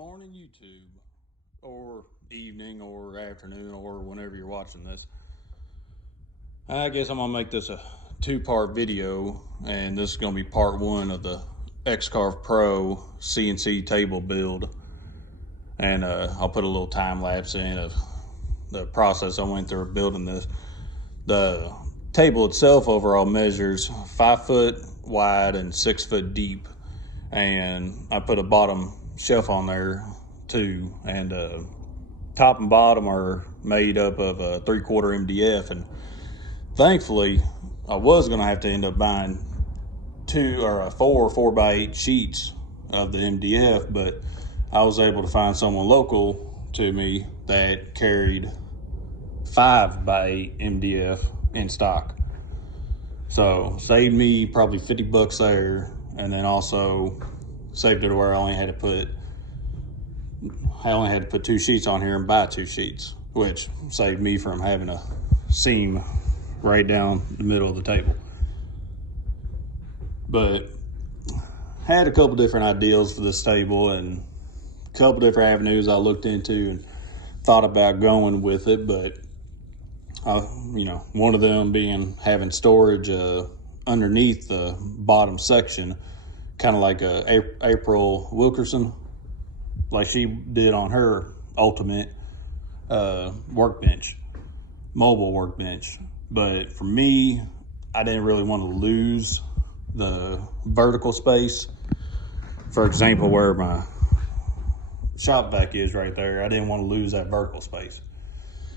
morning, YouTube, or evening, or afternoon, or whenever you're watching this. I guess I'm gonna make this a two-part video, and this is gonna be part one of the X-Carve Pro CNC table build. And I'll put a little time lapse in of the process I went through building this. The table itself overall measures 5 foot wide and 6 foot deep, and I put a bottom shelf on there too, and top and bottom are made up of a 3/4 MDF, and thankfully I was gonna have to end up buying four 4x8 sheets of the MDF, but I was able to find someone local to me that carried 5x8 MDF in stock. So saved me probably 50 bucks there, and then also saved it where I only had to put 2 sheets on here and buy 2 sheets, which saved me from having a seam right down the middle of the table. But had a couple different ideas for this table and a couple different avenues I looked into and thought about going with it, but one of them being having storage underneath the bottom section, kind of like April Wilkerson, like she did on her ultimate workbench, mobile workbench. But for me, I didn't really want to lose the vertical space. For example, where my shop vac is right there, I didn't want to lose that vertical space.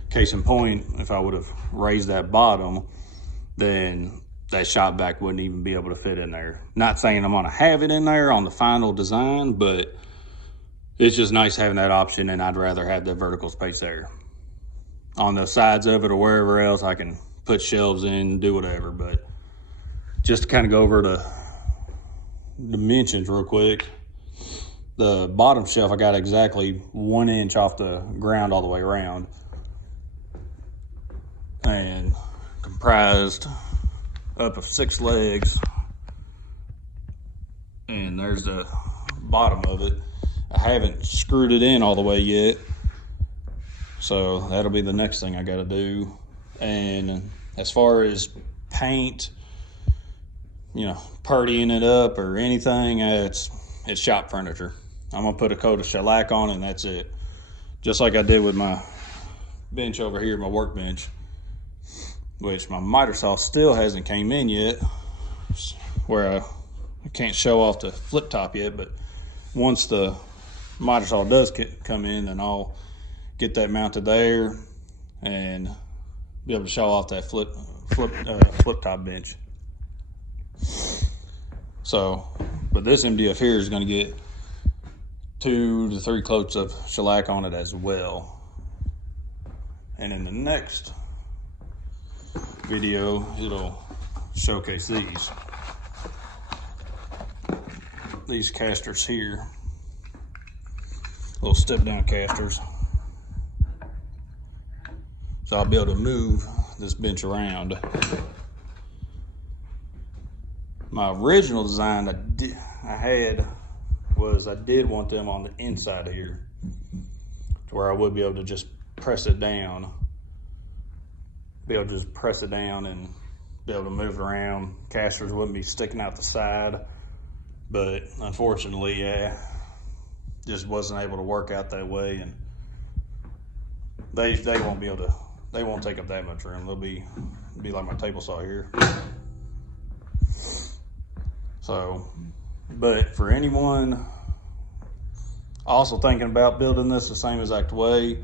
Case in point, if I would have raised that bottom, then that shop vac wouldn't even be able to fit in there. Not saying I'm gonna have it in there on the final design, but it's just nice having that option, and I'd rather have that vertical space there. On the sides of it or wherever else, I can put shelves in, do whatever. But just to kind of go over the dimensions real quick, the bottom shelf I got exactly 1 inch off the ground all the way around, and comprised up of 6 legs, and there's the bottom of it. I haven't screwed it in all the way yet, so that'll be the next thing I gotta do. And as far as paint, puttying it up or anything, it's shop furniture. I'm gonna put a coat of shellac on it, and that's it. Just like I did with my bench over here, my workbench, which my miter saw still hasn't came in yet, where I can't show off the flip top yet. But once the miter saw does come in, then I'll get that mounted there and be able to show off that flip top bench. So, but this MDF here is going to get 2 to 3 coats of shellac on it as well. And in the next video, it'll showcase these casters here, little step down casters. So I'll be able to move this bench around. My original design I did want them on the inside here, to where I would be able to just press it down, and be able to move it around. Casters wouldn't be sticking out the side, but unfortunately, just wasn't able to work out that way, and they won't take up that much room. They'll be like my table saw here. So, but for anyone also thinking about building this the same exact way,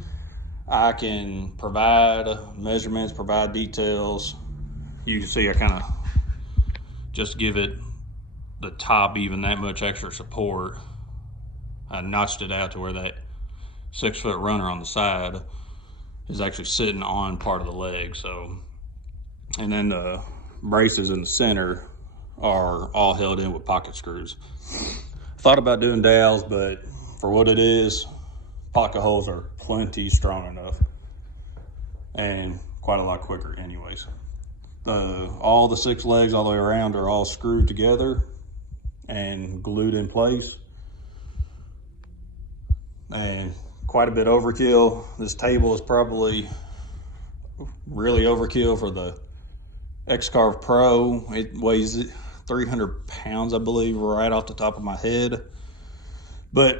I can provide measurements, provide details. You can see I kind of just give it the top even that much extra support. I notched it out to where that 6 foot runner on the side is actually sitting on part of the leg. So, and then the braces in the center are all held in with pocket screws. Thought about doing dowels, but for what it is, pocket holes are plenty strong enough and quite a lot quicker anyways. All the 6 legs all the way around are all screwed together and glued in place. and quite a bit overkill. This table is probably really overkill for the X-Carve Pro. It weighs 300 pounds, I believe, right off the top of my head. But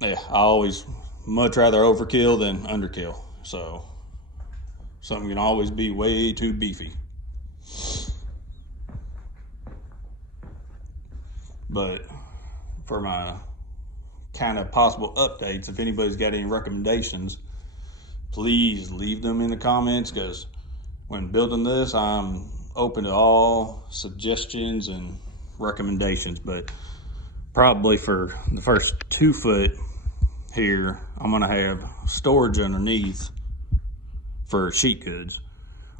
yeah, I always much rather overkill than underkill. So something can always be way too beefy. But for my kind of possible updates, if anybody's got any recommendations, please leave them in the comments, because when building this, I'm open to all suggestions and recommendations. But probably for the first 2 foot here, I'm gonna have storage underneath for sheet goods.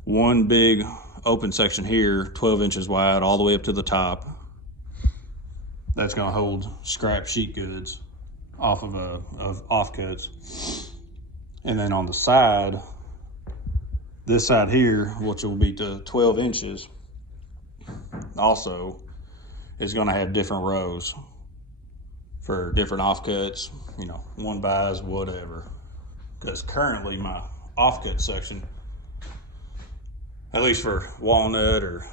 One big open section here, 12 inches wide, all the way up to the top. That's gonna hold scrap sheet goods off of offcuts. And then on the side, this side here, which will be to 12 inches, also is gonna have different rows for different offcuts, you know, one buys, whatever. Because currently my offcut section, at least for walnut or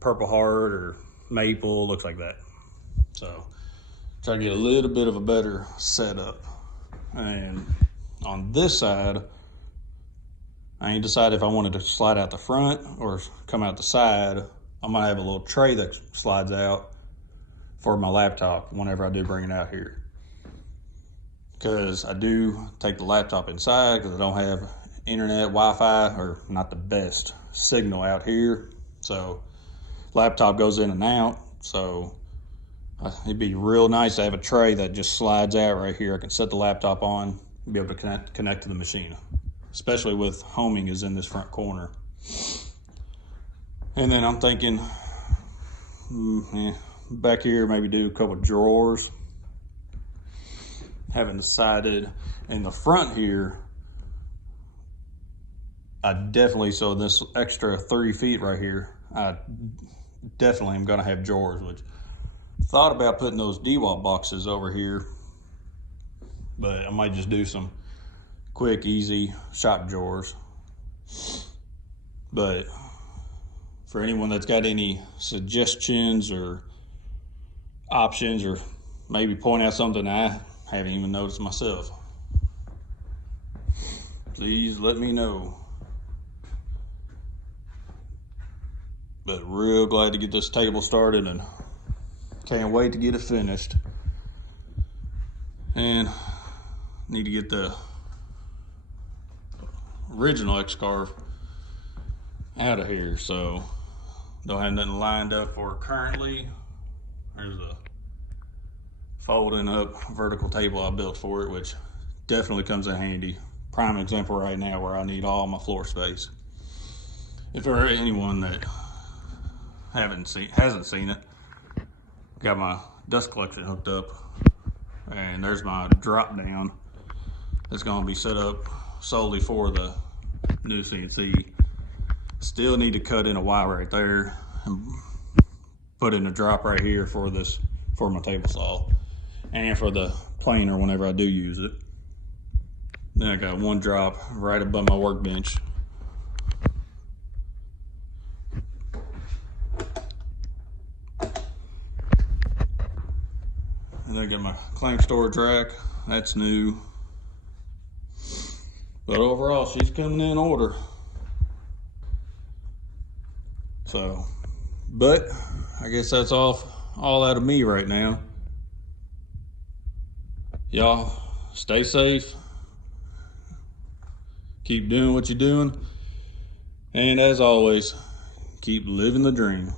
purple heart or maple, looks like that. So try to get a little bit of a better setup. And on this side, I ain't decided if I wanted to slide out the front or come out the side. I'm gonna have a little tray that slides out for my laptop whenever I do bring it out here. Because I do take the laptop inside because I don't have internet, Wi-Fi, or not the best signal out here. So laptop goes in and out. So it'd be real nice to have a tray that just slides out right here. I can set the laptop on and be able to connect to the machine, especially with homing is in this front corner. And then I'm thinking back here, maybe do a couple drawers. Haven't decided. In the front here, I definitely, so this extra 3 feet right here, I definitely am gonna have drawers, which thought about putting those DWAP boxes over here, but I might just do some quick, easy shop drawers. But for anyone that's got any suggestions or options, or maybe point out something I haven't even noticed myself, please let me know. But real glad to get this table started and can't wait to get it finished. And need to get the original X-Carve out of here, so don't have nothing lined up for it currently. There's a folding up vertical table I built for it, which definitely comes in handy. Prime example right now where I need all my floor space. If there are anyone that hasn't seen it, got my dust collection hooked up, and there's my drop down that's going to be set up solely for the new CNC. Still need to cut in a Y right there and put in a drop right here for my table saw and for the planer whenever I do use it. Then I got one drop right above my workbench. And I got my clamp storage rack, that's new. But overall, she's coming in order. So, but I guess that's all out of me right now. Y'all stay safe. Keep doing what you're doing. And as always, keep living the dream.